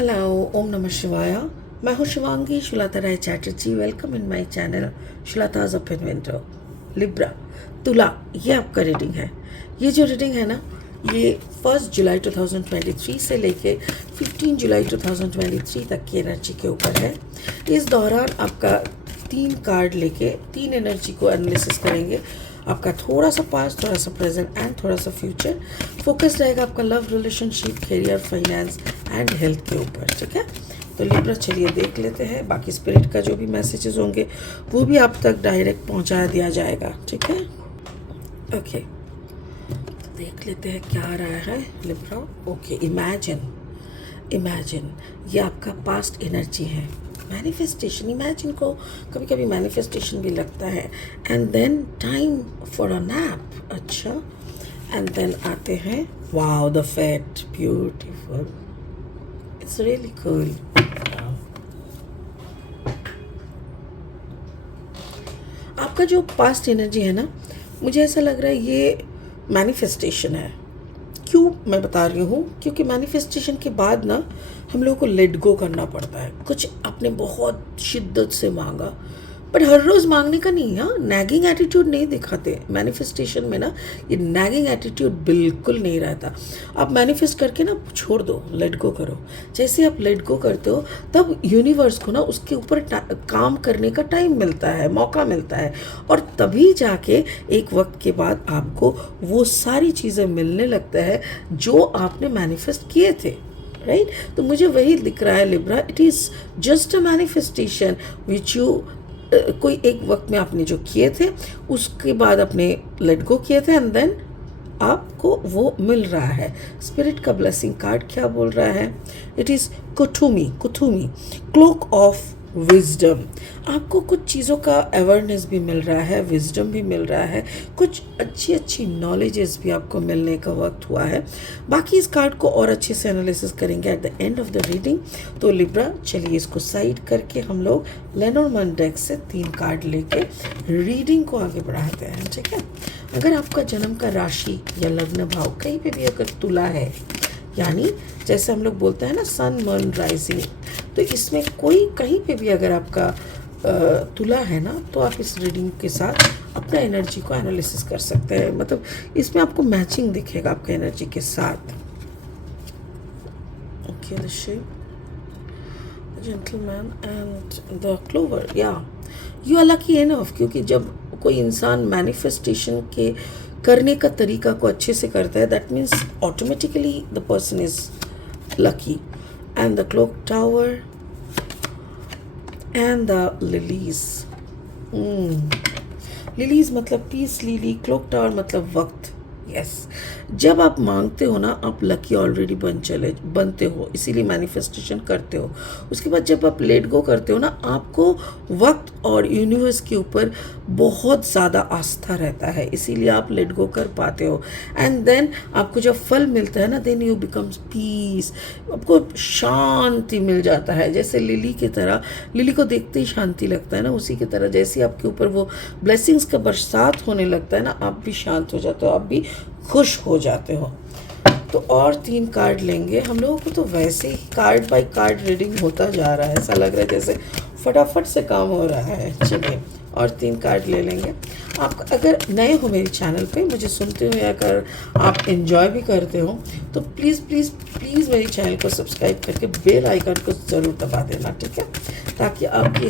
Hello, ओम नमः शिवाय। मैं हूँ Shivangi Shulta Rai Chatterjee. Welcome in my channel Shultaz of inventor. Libra, तुला, ये आपका रीडिंग है। ये जो रीडिंग है ना, ये 1 जुलाई 2023 से लेके 15 जुलाई 2023 तक की एनर्जी के ऊपर है। इस दौरान आपका 3 कार्ड लेके 3 एनर्जी को एनालिसिस करेंगे। आपका थोड़ा सा पास्ट, थोड़ा सा प्रेजेंट एंड थोड़ा सा फ्यूचर। फोकस रहेगा आपका love, relationship, career, finance and health के ऊपर। ठीक है, तो लिब्रा चलिए देख लेते हैं। बाकी स्पिरिट का जो भी मैसेजेस होंगे वो भी आप तक डायरेक्ट पहुंचा दिया जाएगा। ठीक है, ओके, तो देख लेते हैं क्या आ रहा है लिब्रा। ओके, इमेजिन ये आपका पास्ट एनर्जी है। मैनिफेस्टेशन, इमेजिन को कभी कभी मैनिफेस्टेशन भी लगता है। And then time for a nap. अच्छा, एंड देन आते हैं wow the fate, beautiful, it's really cool. आपका जो पास्ट एनर्जी है ना, मुझे ऐसा लग रहा है ये मैनिफेस्टेशन है। क्यों मैं बता रही हूँ, क्योंकि मैनिफेस्टेशन के बाद ना हम लोगों को लेट गो करना पड़ता है। कुछ आपने बहुत शिद्दत से मांगा, बट हर रोज़ मांगने का नहीं। हाँ, नैगिंग एटीट्यूड नहीं दिखाते मैनिफेस्टेशन में ना। ये नैगिंग एटीट्यूड बिल्कुल नहीं रहता। आप मैनिफेस्ट करके ना छोड़ दो, लेट गो करो। जैसे आप लेट गो करते हो तब यूनिवर्स को ना उसके ऊपर काम करने का टाइम मिलता है, मौका मिलता है, और तभी जाके एक वक्त के बाद आपको वो सारी चीज़ें मिलने लगता है जो आपने मैनिफेस्ट किए थे। राइट, तो मुझे वही दिख रहा है Libra. It is just a manifestation which you कोई एक वक्त में आपने जो किए थे उसके बाद आपने लेट गो किए थे, एंड देन आपको वो मिल रहा है। स्पिरिट का ब्लेसिंग कार्ड क्या बोल रहा है? It is Kuthumi, cloak of wisdom. आपको कुछ चीज़ों का अवेयरनेस भी मिल रहा है, विजडम भी मिल रहा है, कुछ अच्छी नॉलेजेस भी आपको मिलने का वक्त हुआ है। बाकी इस कार्ड को और अच्छे से एनालिसिस करेंगे at the end of the reading. तो लिब्रा चलिए इसको साइड करके हम लोग लेनोर्मैन डेक से 3 कार्ड लेके रीडिंग को आगे बढ़ाते हैं। ठीक है, अगर आपका जन्म का राशि या लग्न भाव कहीं पे भी अगर तुला है, यानी जैसे हम लोग बोलते हैं ना सन मून राइजिंग, तो इसमें कोई कहीं पे भी अगर आपका तुला है ना, तो आप इस रीडिंग के साथ अपना एनर्जी को एनालिसिस कर सकते हैं। मतलब इसमें आपको मैचिंग दिखेगा आपके एनर्जी के साथ। Okay, the ship, the gentleman and the clover. या यू आर लकी इनफ, क्योंकि जब कोई इंसान मैनिफेस्टेशन के करने का तरीका को अच्छे से करता है, that means automatically the person is lucky. And the clock tower and the lilies. Lilies मतलब पीस लिली, क्लॉक टावर मतलब वक्त। यस, जब आप मांगते हो ना, आप लकी ऑलरेडी बनते हो, इसीलिए मैनिफेस्टेशन करते हो। उसके बाद जब आप लेट गो करते हो ना, आपको वक्त और यूनिवर्स के ऊपर बहुत ज़्यादा आस्था रहता है, इसीलिए आप लेट गो कर पाते हो। एंड देन आपको जब फल मिलता है ना, देन यू बिकम्स पीस, आपको शांति मिल जाता है। जैसे लिली की तरह, लिली को देखते ही शांति लगता है ना, उसी की तरह जैसे आपके ऊपर वो ब्लेसिंग्स का बरसात होने लगता है ना, आप भी शांत हो जाते हो, आप भी खुश हो जाते हो। तो और 3 कार्ड लेंगे। हम लोगों को तो वैसे ही कार्ड बाय कार्ड रीडिंग होता जा रहा है, ऐसा लग रहा है जैसे फटाफट से काम हो रहा है। चलिए और 3 कार्ड ले लेंगे। आप अगर नए हो मेरे चैनल पे, मुझे सुनते हुए अगर आप एंजॉय भी करते हो, तो प्लीज़ प्लीज़ प्लीज़ मेरे चैनल को सब्सक्राइब करके बेल आइकन को ज़रूर दबा देना। ठीक है, ताकि आपकी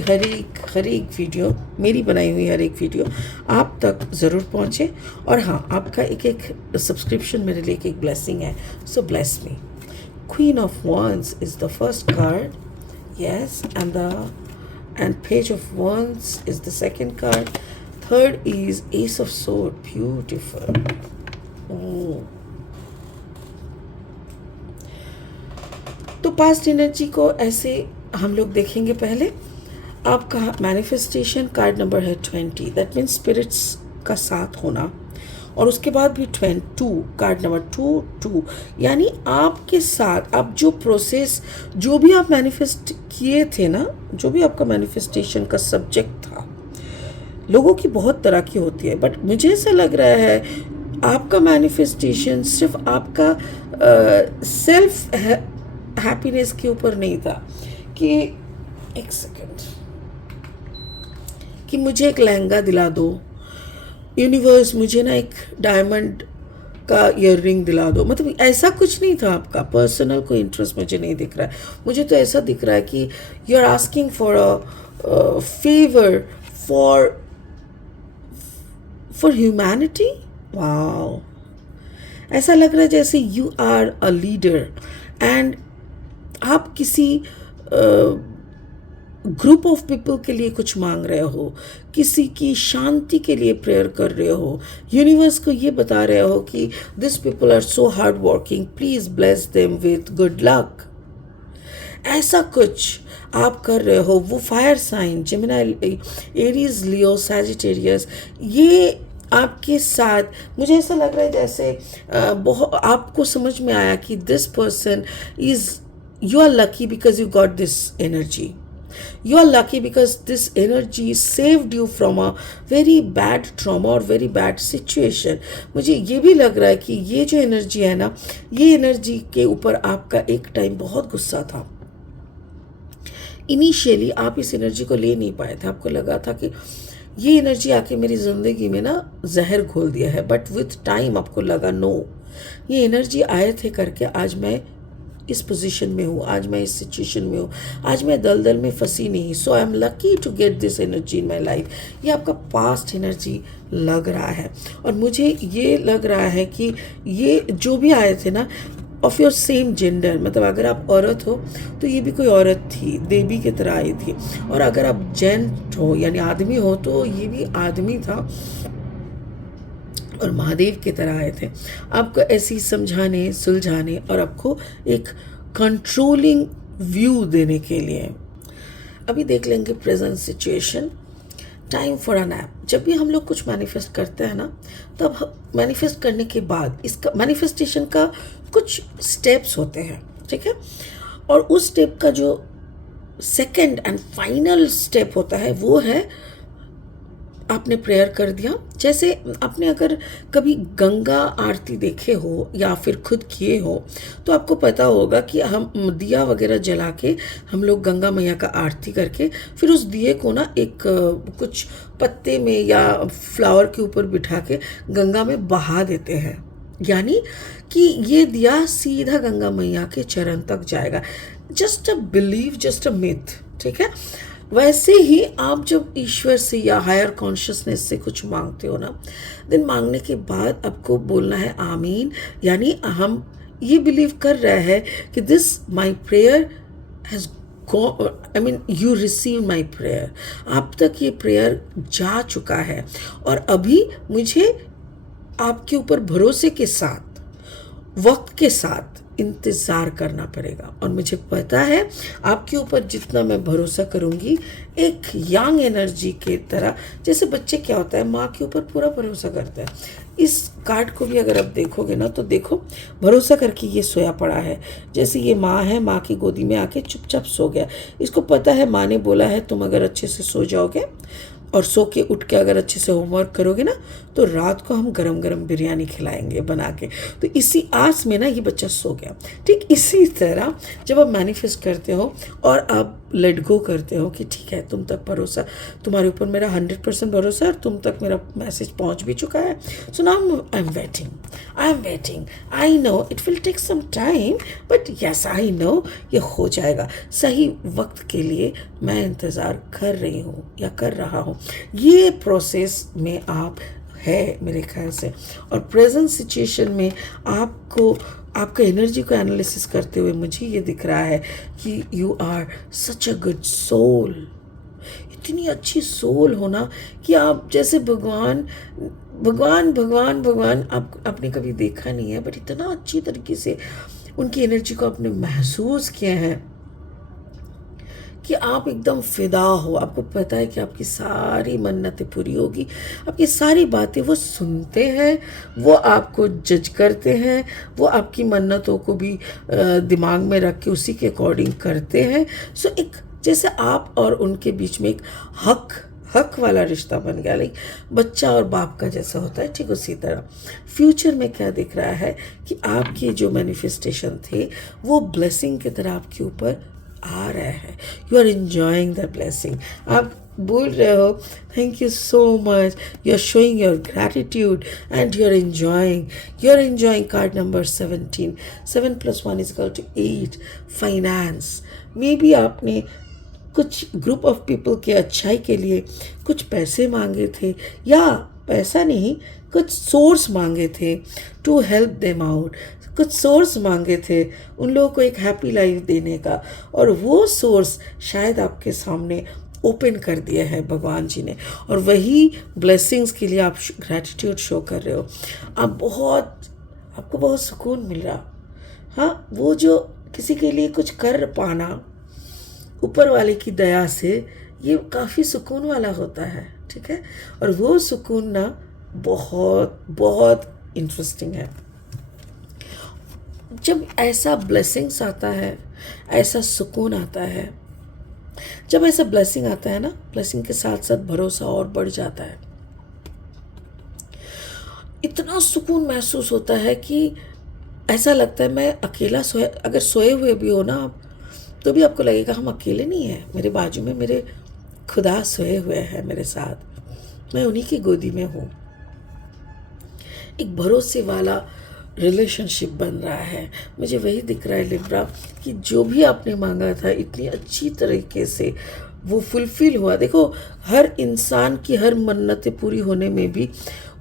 हर एक वीडियो, मेरी बनाई हुई हर एक वीडियो आप तक ज़रूर पहुँचे। और हाँ, आपका एक सब्सक्रिप्शन मेरे लिए एक ब्लेसिंग है, so bless me. Queen of wands is the first card. Yes, and page of wands is the second card. Third is ace of sword. Beautiful. तो पास्ट एनर्जी को ऐसे हम लोग देखेंगे। पहले आपका मैनिफेस्टेशन कार्ड नंबर है 20, दैट मीन्स स्पिरिट्स का साथ होना। और उसके बाद भी 22 कार्ड नंबर 2, यानी आपके साथ आप जो प्रोसेस, जो भी आप मैनिफेस्ट किए थे ना, जो भी आपका मैनिफेस्टेशन का सब्जेक्ट था, लोगों की बहुत तरह की होती है, बट मुझे ऐसा लग रहा है आपका मैनिफेस्टेशन सिर्फ आपका सेल्फ हैप्पीनेस के ऊपर नहीं था कि एक सेकेंड, कि मुझे एक लहंगा दिला दो, यूनिवर्स मुझे ना एक डायमंड का ईयर रिंग दिला दो। मतलब ऐसा कुछ नहीं था आपका पर्सनल कोई इंटरेस्ट मुझे नहीं दिख रहा है। मुझे तो ऐसा दिख रहा है कि you are asking for a favour for humanity. Wow, ऐसा लग रहा है जैसे you are a leader and आप किसी ग्रुप ऑफ पीपल के लिए कुछ मांग रहे हो, किसी की शांति के लिए प्रेयर कर रहे हो, यूनिवर्स को ये बता रहे हो कि this people are so hard working, please bless them with good luck. ऐसा कुछ आप कर रहे हो। वो fire sign Gemini, Aries, Leo, Sagittarius, ये आपके साथ मुझे ऐसा लग रहा है जैसे बहुत आपको समझ में आया कि this person is, you are lucky because you got this energy. You are lucky because this energy saved you from a very bad trauma or very bad situation. मुझे ये भी लग रहा है कि ये जो एनर्जी है ना, ये एनर्जी के ऊपर आपका एक टाइम बहुत गुस्सा था। इनिशियली आप इस एनर्जी को ले नहीं पाए थे, आपको लगा था कि ये एनर्जी आके मेरी ज़िंदगी में ना जहर घोल दिया है, बट विथ टाइम आपको लगा नो, ये एनर्जी आए थे करके आज मैं इस पोजीशन में हूँ, आज मैं इस सिचुएशन में हूँ, आज मैं दलदल में फंसी नहीं। So I am lucky to get this energy in my life. ये आपका पास्ट एनर्जी लग रहा है और मुझे ये लग रहा है कि ये जो भी आए थे ना ऑफ योर सेम जेंडर, मतलब अगर आप औरत हो तो ये भी कोई औरत थी, देवी की तरह आई थी, और अगर आप जेंट हो यानी आदमी हो तो ये भी आदमी था और महादेव की तरह आए थे आपको ऐसी समझाने, सुलझाने और आपको एक कंट्रोलिंग व्यू देने के लिए। अभी देख लेंगे present situation. Time for a nap. जब भी हम लोग कुछ मैनिफेस्ट करते हैं ना, तब मैनिफेस्ट करने के बाद इसका मैनिफेस्टेशन का कुछ स्टेप्स होते हैं, ठीक है, और उस स्टेप का जो सेकंड एंड फाइनल स्टेप होता है वो है आपने प्रेयर कर दिया। जैसे आपने अगर कभी गंगा आरती देखे हो या फिर खुद किए हो तो आपको पता होगा कि हम दिया वगैरह जला के हम लोग गंगा मैया का आरती करके फिर उस दिए को ना एक कुछ पत्ते में या फ्लावर के ऊपर बिठा के गंगा में बहा देते हैं, यानी कि ये दिया सीधा गंगा मैया के चरण तक जाएगा। Just a believe, just a myth, ठीक है। वैसे ही आप जब ईश्वर से या हायर कॉन्शियसनेस से कुछ मांगते हो ना, देन मांगने के बाद आपको बोलना है आमीन, यानी हम ये बिलीव कर रहे हैं कि this my prayer has I mean you receive my prayer, आप तक ये प्रेयर जा चुका है और अभी मुझे आपके ऊपर भरोसे के साथ, वक्त के साथ इंतज़ार करना पड़ेगा। और मुझे पता है आपके ऊपर जितना मैं भरोसा करूँगी, एक यंग एनर्जी के तरह, जैसे बच्चे क्या होता है माँ के ऊपर पूरा भरोसा करता है। इस कार्ड को भी अगर आप देखोगे ना तो देखो भरोसा करके ये सोया पड़ा है, जैसे ये माँ है, माँ की गोदी में आके चुपचाप सो गया। इसको पता है माँ ने बोला है तुम अगर अच्छे से सो जाओगे और सो के उठ के अगर अच्छे से होमवर्क करोगे ना तो रात को हम गरम गरम बिरयानी खिलाएंगे बना के। तो इसी आस में ना ये बच्चा सो गया। ठीक इसी तरह जब आप मैनिफेस्ट करते हो और आप लेट गो करते हो कि ठीक है तुम तक भरोसा, तुम्हारे ऊपर मेरा 100% भरोसा है और तुम तक मेरा मैसेज पहुंच भी चुका है। So now I am waiting, I know it will take some time but yes I know ये हो जाएगा। सही वक्त के लिए मैं इंतज़ार कर रही हूँ या कर रहा हूँ। ये प्रोसेस में आप है मेरे ख्याल से। और प्रेजेंट सिचुएशन में आपको आपका एनर्जी को एनालिसिस करते हुए मुझे ये दिख रहा है कि you are such a good soul. इतनी अच्छी सोल होना कि आप जैसे भगवान भगवान भगवान भगवान आपने कभी देखा नहीं है, बट इतना अच्छी तरीके से उनकी एनर्जी को आपने महसूस किया है कि आप एकदम फिदा हो। आपको पता है कि आपकी सारी मन्नतें पूरी होगी, आपकी सारी बातें वो सुनते हैं, वो आपको जज करते हैं, वो आपकी मन्नतों को भी दिमाग में रख के उसी के अकॉर्डिंग करते हैं। सो एक जैसे आप और उनके बीच में एक हक वाला रिश्ता बन गया, लाइक बच्चा और बाप का जैसा होता है, ठीक उसी तरह फ्यूचर में क्या दिख रहा है कि आपके जो मैनिफेस्टेशन थे वो ब्लेसिंग की तरह आपके ऊपर आ रहा है। You are enjoying the blessing. आप बोल रहे हो thank you so much, you are showing your gratitude and you are enjoying card number 17, 7 + 1 = 8, finance. Maybe आपने कुछ ग्रुप ऑफ पीपल के अच्छाई के लिए कुछ पैसे मांगे थे, या पैसा नहीं, कुछ सोर्स मांगे थे टू हेल्प देम आउट, कुछ सोर्स मांगे थे उन लोगों को एक हैप्पी लाइफ देने का, और वो सोर्स शायद आपके सामने ओपन कर दिया है भगवान जी ने, और वही ब्लेसिंग्स के लिए आप ग्रैटिट्यूड शो कर रहे हो। आपको बहुत सुकून मिल रहा। हाँ, वो जो किसी के लिए कुछ कर पाना ऊपर वाले की दया से, ये काफ़ी सुकून वाला होता है, ठीक है। और वो सुकून ना बहुत बहुत इंटरेस्टिंग है। जब ऐसा ब्लेसिंग्स आता है, ऐसा सुकून आता है, जब ऐसा ब्लेसिंग आता है ना, ब्लेसिंग के साथ साथ भरोसा और बढ़ जाता है। इतना सुकून महसूस होता है कि ऐसा लगता है मैं अकेला अगर सोए हुए भी हो ना आप, तो भी आपको लगेगा हम अकेले नहीं हैं, मेरे बाजू में मेरे खुदा सोए हुए हैं मेरे साथ, मैं उन्हीं की गोदी में हूँ। एक भरोसे वाला रिलेशनशिप बन रहा है। मुझे वही दिख रहा है लिब्रा, कि जो भी आपने मांगा था इतनी अच्छी तरीके से वो फुलफिल हुआ। देखो, हर इंसान की हर मन्नतें पूरी होने में भी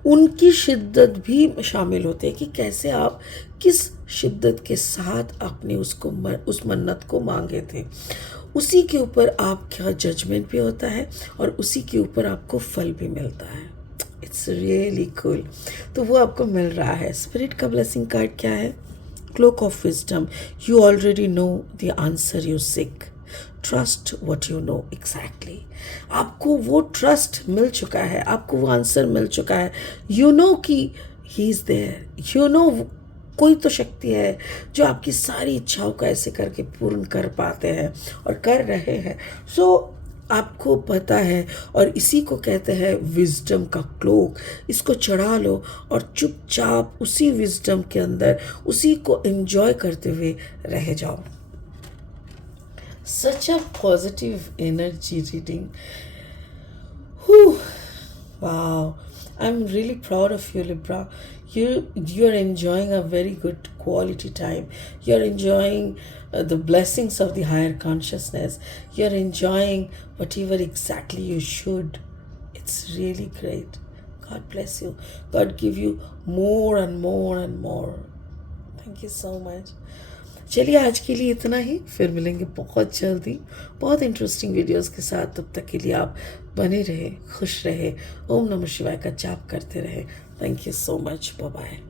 उनकी शिद्दत भी शामिल होते हैं, कि कैसे आप किस शिद्दत के साथ आपने उस मन्नत को मांगे थे, उसी के ऊपर आपका जजमेंट भी होता है और उसी के ऊपर आपको फल भी मिलता है। It's really cool. तो वो आपको मिल रहा है। स्पिरिट का ब्लेसिंग कार्ड क्या है? Cloak of wisdom. You already know the answer you seek, trust what you know exactly. आपको वो ट्रस्ट मिल चुका है, आपको वो आंसर मिल चुका है। यू नो कि he is there, you know कोई तो शक्ति है जो आपकी सारी इच्छाओं को ऐसे करके पूर्ण कर पाते हैं और कर रहे हैं। सो आपको पता है, और इसी को कहते हैं विजडम का क्लोक। इसको चढ़ा लो और चुपचाप उसी विजडम के अंदर उसी को एंजॉय करते हुए रह जाओ। Such a positive energy reading. Wow, I'm really proud of you, Libra. You're enjoying a very good quality time. You're enjoying the blessings of the higher consciousness. You're enjoying whatever exactly you should. It's really great. God bless you. God give you more and more and more. Thank you so much. चलिए, आज के लिए इतना ही। फिर मिलेंगे बहुत जल्दी बहुत इंटरेस्टिंग वीडियोस के साथ। तब तक के लिए आप बने रहे, खुश रहे, ओम नमः शिवाय का जाप करते रहे। Thank you so much. Bye bye.